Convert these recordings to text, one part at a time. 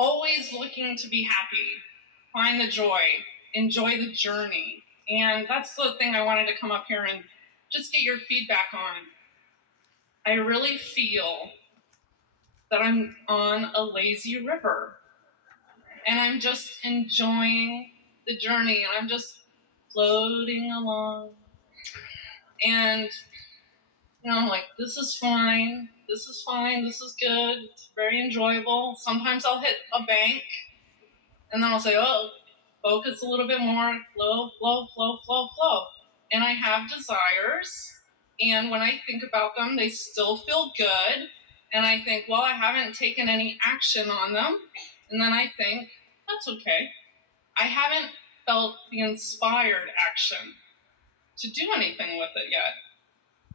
always looking to be happy, find the joy, enjoy the journey. And that's the thing I wanted to come up here and just get your feedback on. I really feel that I'm on a lazy river and I'm just enjoying the journey and I'm just floating along. And I'm like, this is fine, this is fine, this is good, it's very enjoyable. Sometimes I'll hit a bank and then I'll say, oh, focus a little bit more, flow, flow, flow, flow, flow. And I have desires, and when I think about them, they still feel good. And I think, well, I haven't taken any action on them. And then I think, that's okay. I haven't felt the inspired action to do anything with it yet.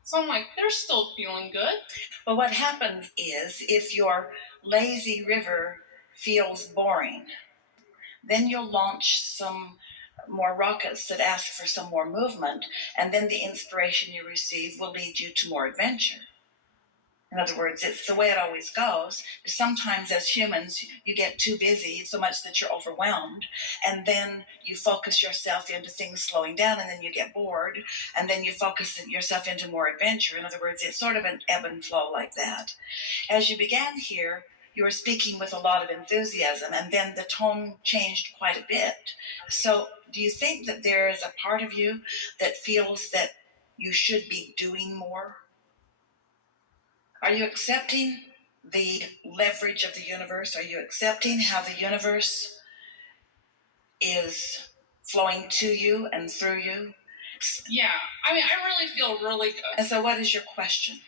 So I'm like, they're still feeling good. But what happens is, if your lazy river feels boring, then you'll launch some more rockets that ask for some more movement, and then the inspiration you receive will lead you to more adventure. In other words, it's the way it always goes. Sometimes as humans, you get too busy so much that you're overwhelmed, and then you focus yourself into things slowing down, and then you get bored, and then you focus yourself into more adventure. In other words, it's sort of an ebb and flow like that. As you began here, you were speaking with a lot of enthusiasm, and then the tone changed quite a bit. So do you think that there is a part of you that feels that you should be doing more? Are you accepting the leverage of the universe? Are you accepting how the universe is flowing to you and through you? Yeah, I mean, I really feel really good. And so what is your question?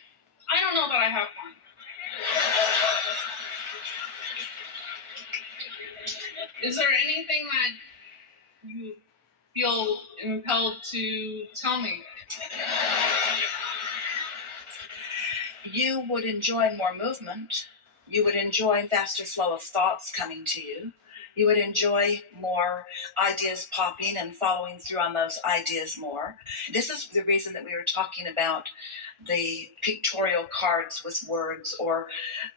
I don't know that I have one. Is there anything that you feel impelled to tell me? You would enjoy more movement. You would enjoy faster flow of thoughts coming to you. You would enjoy more ideas popping and following through on those ideas more. This is the reason that we were talking about the pictorial cards with words, or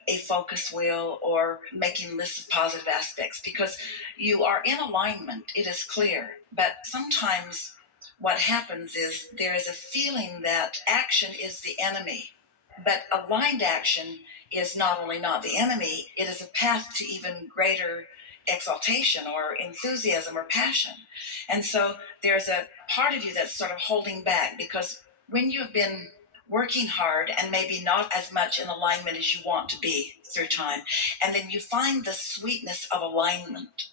a focus wheel, or making lists of positive aspects, because you are in alignment. It is clear. But sometimes what happens is there is a feeling that action is the enemy. But aligned action is not only not the enemy, it is a path to even greater exaltation or enthusiasm or passion. And so there's a part of you that's sort of holding back, because when you've been working hard and maybe not as much in alignment as you want to be through time, and then you find the sweetness of alignment,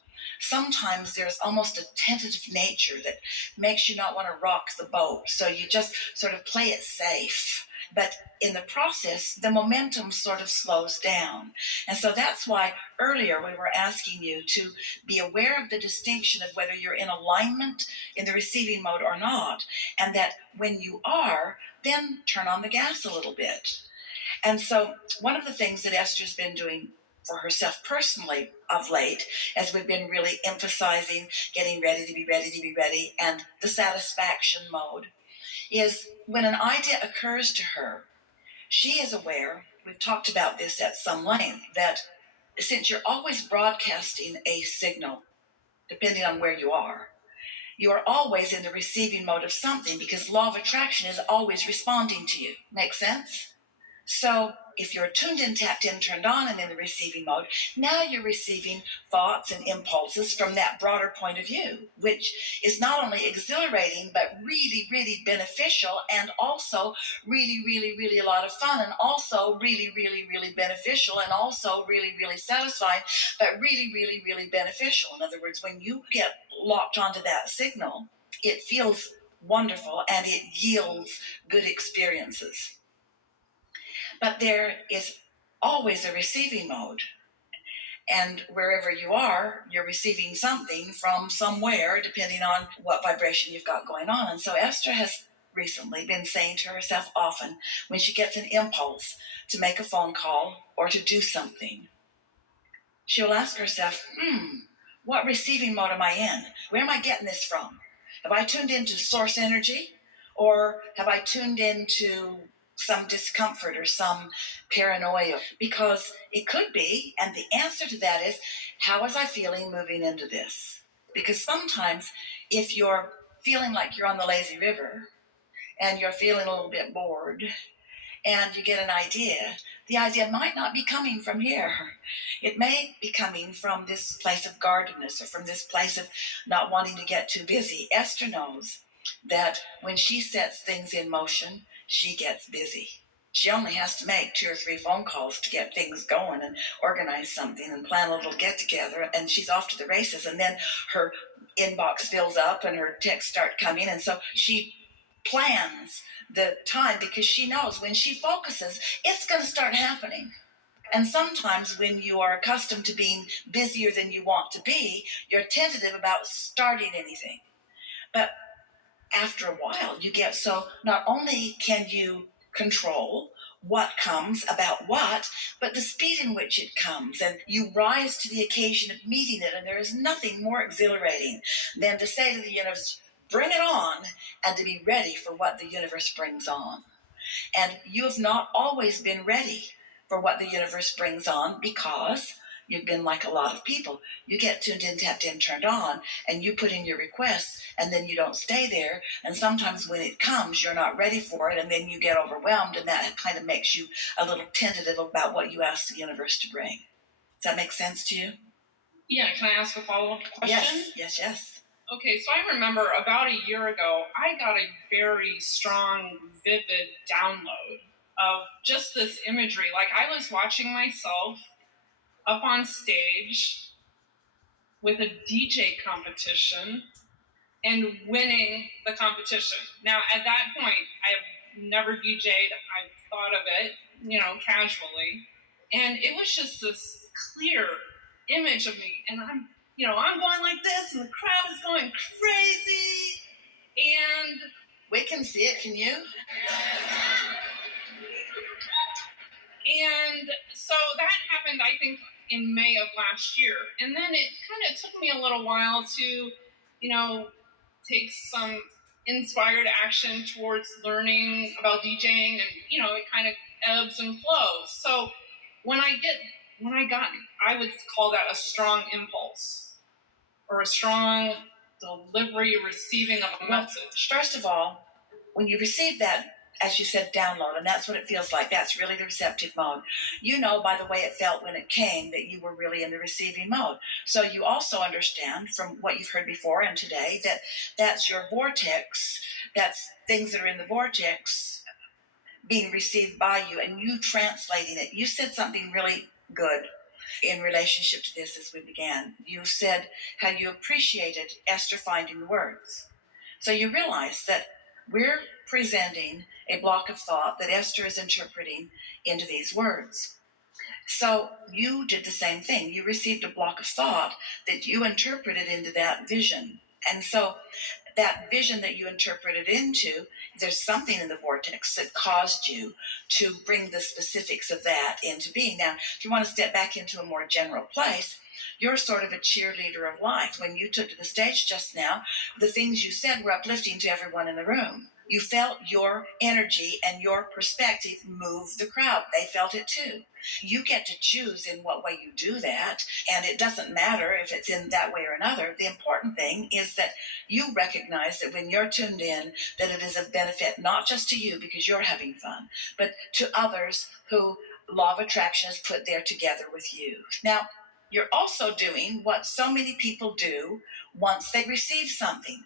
sometimes there's almost a tentative nature that makes you not want to rock the boat. So you just sort of play it safe. But in the process, the momentum sort of slows down. And so that's why earlier we were asking you to be aware of the distinction of whether you're in alignment in the receiving mode or not. And that when you are, then turn on the gas a little bit. And so one of the things that Esther's been doing for herself personally of late, as we've been really emphasizing getting ready to be ready to be ready, and the satisfaction mode, is when an idea occurs to her, she is aware, we've talked about this at some length, that since you're always broadcasting a signal, depending on where you are always in the receiving mode of something, because law of attraction is always responding to you. Make sense? So if you're tuned in, tapped in, turned on, and in the receiving mode, now you're receiving thoughts and impulses from that broader point of view, which is not only exhilarating, but really, really beneficial, and also really, really, really a lot of fun, and also really, really, really beneficial, and also really, really satisfying, but really, really, really beneficial. In other words, when you get locked onto that signal, it feels wonderful and it yields good experiences. But there is always a receiving mode. And wherever you are, you're receiving something from somewhere, depending on what vibration you've got going on. And so Esther has recently been saying to herself often, when she gets an impulse to make a phone call or to do something, she'll ask herself, what receiving mode am I in? Where am I getting this from? Have I tuned into source energy? Or have I tuned into some discomfort or some paranoia? Because it could be, and the answer to that is, How was I feeling moving into this? Because sometimes if you're feeling like you're on the lazy river and you're feeling a little bit bored and you get an idea, the idea might not be coming from here. It may be coming from this place of guardedness or from this place of not wanting to get too busy. Esther knows that when she sets things in motion, she gets busy. She only has to make 2 or 3 phone calls to get things going and organize something and plan a little get together, and she's off to the races. And then her inbox fills up and her texts start coming, and so she plans the time because she knows when she focuses, it's going to start happening. And sometimes when you are accustomed to being busier than you want to be, you're tentative about starting anything. But after a while, you get so not only can you control what comes about what, but the speed in which it comes, and you rise to the occasion of meeting it. And there is nothing more exhilarating than to say to the universe, bring it on, and to be ready for what the universe brings on. And you have not always been ready for what the universe brings on because you've been like a lot of people. You get tuned in, tapped in, turned on, and you put in your requests, and then you don't stay there. And sometimes when it comes, you're not ready for it, and then you get overwhelmed, and that kind of makes you a little tentative about what you ask the universe to bring. Does that make sense to you? Yeah, can I ask a follow-up question? Yes. Okay, so I remember about a year ago, I got a very strong, vivid download of just this imagery. Like I was watching myself up on stage with a DJ competition and winning the competition. Now, at that point, I've never DJ'd. I've thought of it, casually. And it was just this clear image of me. And I'm going like this, and the crowd is going crazy. And we can see it, can you? And so that happened, I think, in May of last year. And then it kind of took me a little while to, take some inspired action towards learning about DJing, and it kind of ebbs and flows. So I would call that a strong impulse or a strong delivery, receiving of a message. First of all, when you receive that, as you said, download, and that's what it feels like. That's really the receptive mode. You know by the way it felt when it came that you were really in the receiving mode. So you also understand from what you've heard before and today that that's your vortex. That's things that are in the vortex being received by you and you translating it. You said something really good in relationship to this as we began. You said how you appreciated Esther finding the words. So you realize that we're presenting a block of thought that Esther is interpreting into these words. So you did the same thing. You received a block of thought that you interpreted into that vision. And so that vision that you interpreted into, there's something in the vortex that caused you to bring the specifics of that into being. Now, if you want to step back into a more general place, you're sort of a cheerleader of life. When you took to the stage just now, the things you said were uplifting to everyone in the room. You felt your energy and your perspective move the crowd. They felt it too. You get to choose in what way you do that, and it doesn't matter if it's in that way or another. The important thing is that you recognize that when you're tuned in, that it is of benefit not just to you because you're having fun, but to others who law of attraction is put there together with you. Now, you're also doing what so many people do once they receive something.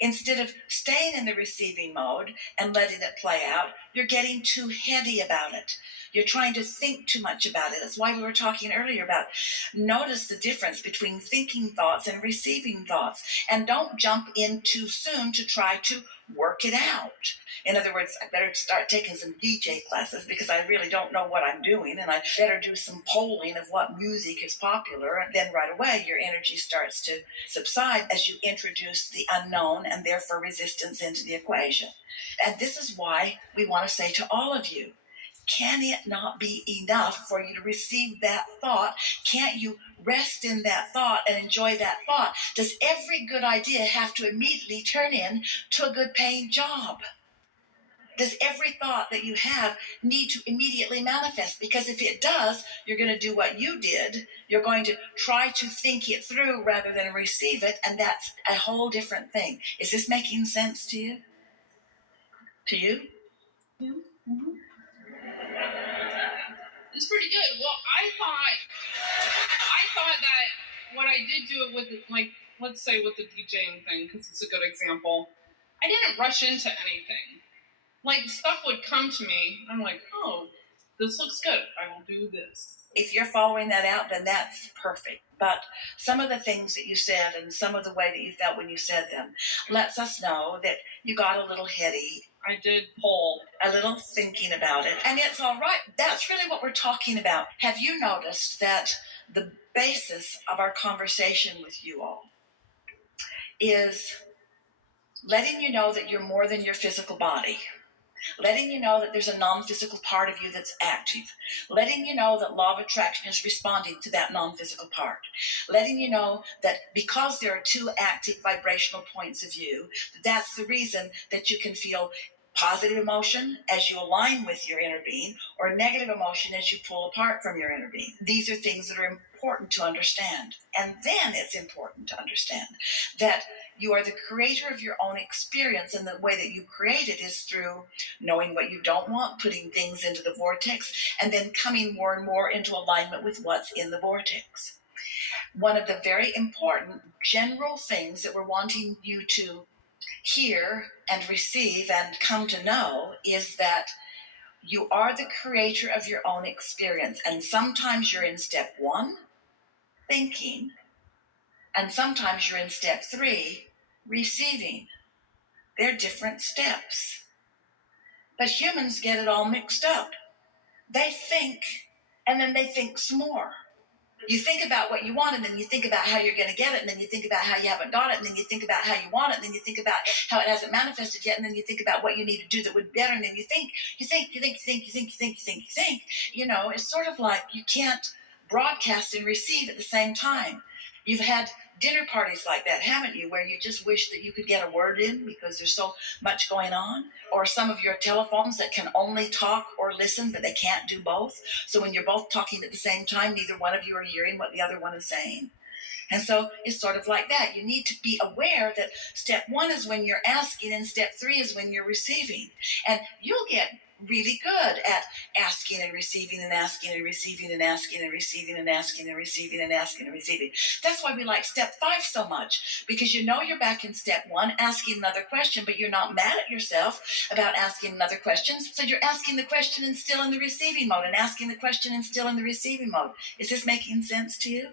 Instead of staying in the receiving mode and letting it play out, you're getting too heady about it. You're trying to think too much about it. That's why we were talking earlier about notice the difference between thinking thoughts and receiving thoughts. And don't jump in too soon to try to work it out. In other words, I better start taking some DJ classes because I really don't know what I'm doing, and I better do some polling of what music is popular. And then right away, your energy starts to subside as you introduce the unknown and therefore resistance into the equation. And this is why we want to say to all of you, can it not be enough for you to receive that thought? Can't you rest in that thought and enjoy that thought? Does every good idea have to immediately turn in to a good paying job? Does every thought that you have need to immediately manifest? Because if it does, you're going to do what you did. You're going to try to think it through rather than receive it, and that's a whole different thing. Is this making sense to you? To you? Yeah. Mm-hmm. It's pretty good. Well, I thought that what I did do it with, like, let's say with the DJing thing, because it's a good example. I didn't rush into anything. Like, stuff would come to me. I'm like, oh, this looks good. I will do this. If you're following that out, then that's perfect. But some of the things that you said and some of the way that you felt when you said them lets us know that you got a little heady. I did pull. A little thinking about it. And it's all right. That's really what we're talking about. Have you noticed that the basis of our conversation with you all is letting you know that you're more than your physical body? Letting you know that there's a non-physical part of you that's active, letting you know that law of attraction is responding to that non-physical part, letting you know that because there are two active vibrational points of view, that's the reason that you can feel positive emotion as you align with your inner being, or negative emotion as you pull apart from your inner being. These are things that are important to understand. And then it's important to understand that you are the creator of your own experience, and the way that you create it is through knowing what you don't want, putting things into the vortex, and then coming more and more into alignment with what's in the vortex. One of the very important general things that we're wanting you to hear and receive and come to know is that you are the creator of your own experience. And sometimes you're in step 1, thinking, and sometimes you're in step 3, receiving. They're different steps. But humans get it all mixed up. They think, and then they think some more. You think about what you want, and then you think about how you're going to get it, and then you think about how you haven't got it, and then you think about how you want it, and then you think about how it hasn't manifested yet, and then you think about what you need to do that would be better, and then you think. You know, it's sort of like you can't broadcast and receive at the same time. You've had dinner parties like that, haven't you, where you just wish that you could get a word in because there's so much going on? Or some of your telephones that can only talk or listen, but they can't do both. So when you're both talking at the same time, neither one of you are hearing what the other one is saying. And so it's sort of like that. You need to be aware that step 1 is when you're asking, and step 3 is when you're receiving. And you'll get really good at asking and receiving and asking and receiving and asking and receiving and asking and receiving and asking and receiving. That's why we like step 5 so much, because you know you're back in step 1 asking another question, but you're not mad at yourself about asking another question. So you're asking the question and still in the receiving mode, and asking the question and still in the receiving mode. Is this making sense to you?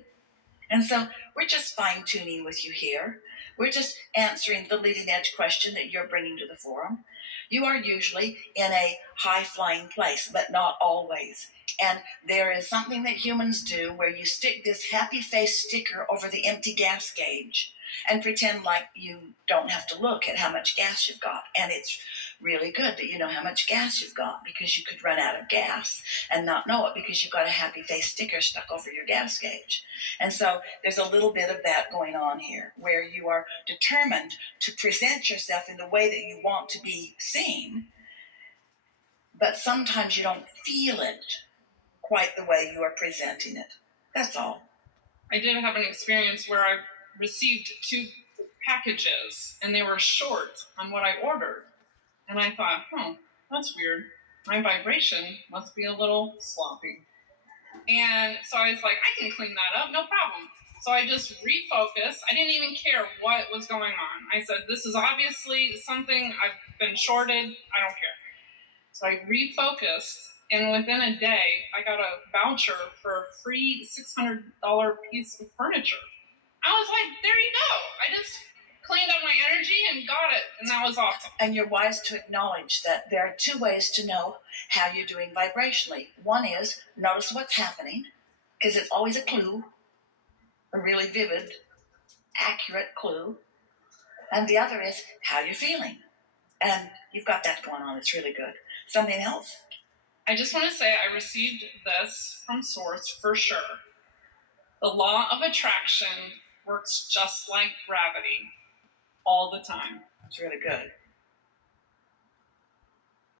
And so we're just fine-tuning with you here. We're just answering the leading edge question that you're bringing to the forum. You are usually in a high-flying place, but not always. And there is something that humans do where you stick this happy face sticker over the empty gas gauge and pretend like you don't have to look at how much gas you've got. And it's really good that you know how much gas you've got, because you could run out of gas and not know it because you've got a happy face sticker stuck over your gas gauge. And so there's a little bit of that going on here, where you are determined to present yourself in the way that you want to be seen, but sometimes you don't feel it quite the way you are presenting it. That's all. I did have an experience where I received 2 packages, and they were short on what I ordered. And I thought, that's weird. My vibration must be a little sloppy. And so I was like, I can clean that up, no problem. So I just refocused. I didn't even care what was going on. I said, this is obviously something I've been shorted. I don't care. So I refocused, and within a day, I got a voucher for a free $600 piece of furniture. I was like, there you go. I just cleaned up my energy and got it, and that was awesome. And you're wise to acknowledge that there are 2 ways to know how you're doing vibrationally. One is notice what's happening, because it's always a clue, a really vivid, accurate clue. And the other is how you're feeling. And you've got that going on. It's really good. Something else? I just want to say I received this from Source for sure. The law of attraction works just like gravity all the time. That's really good.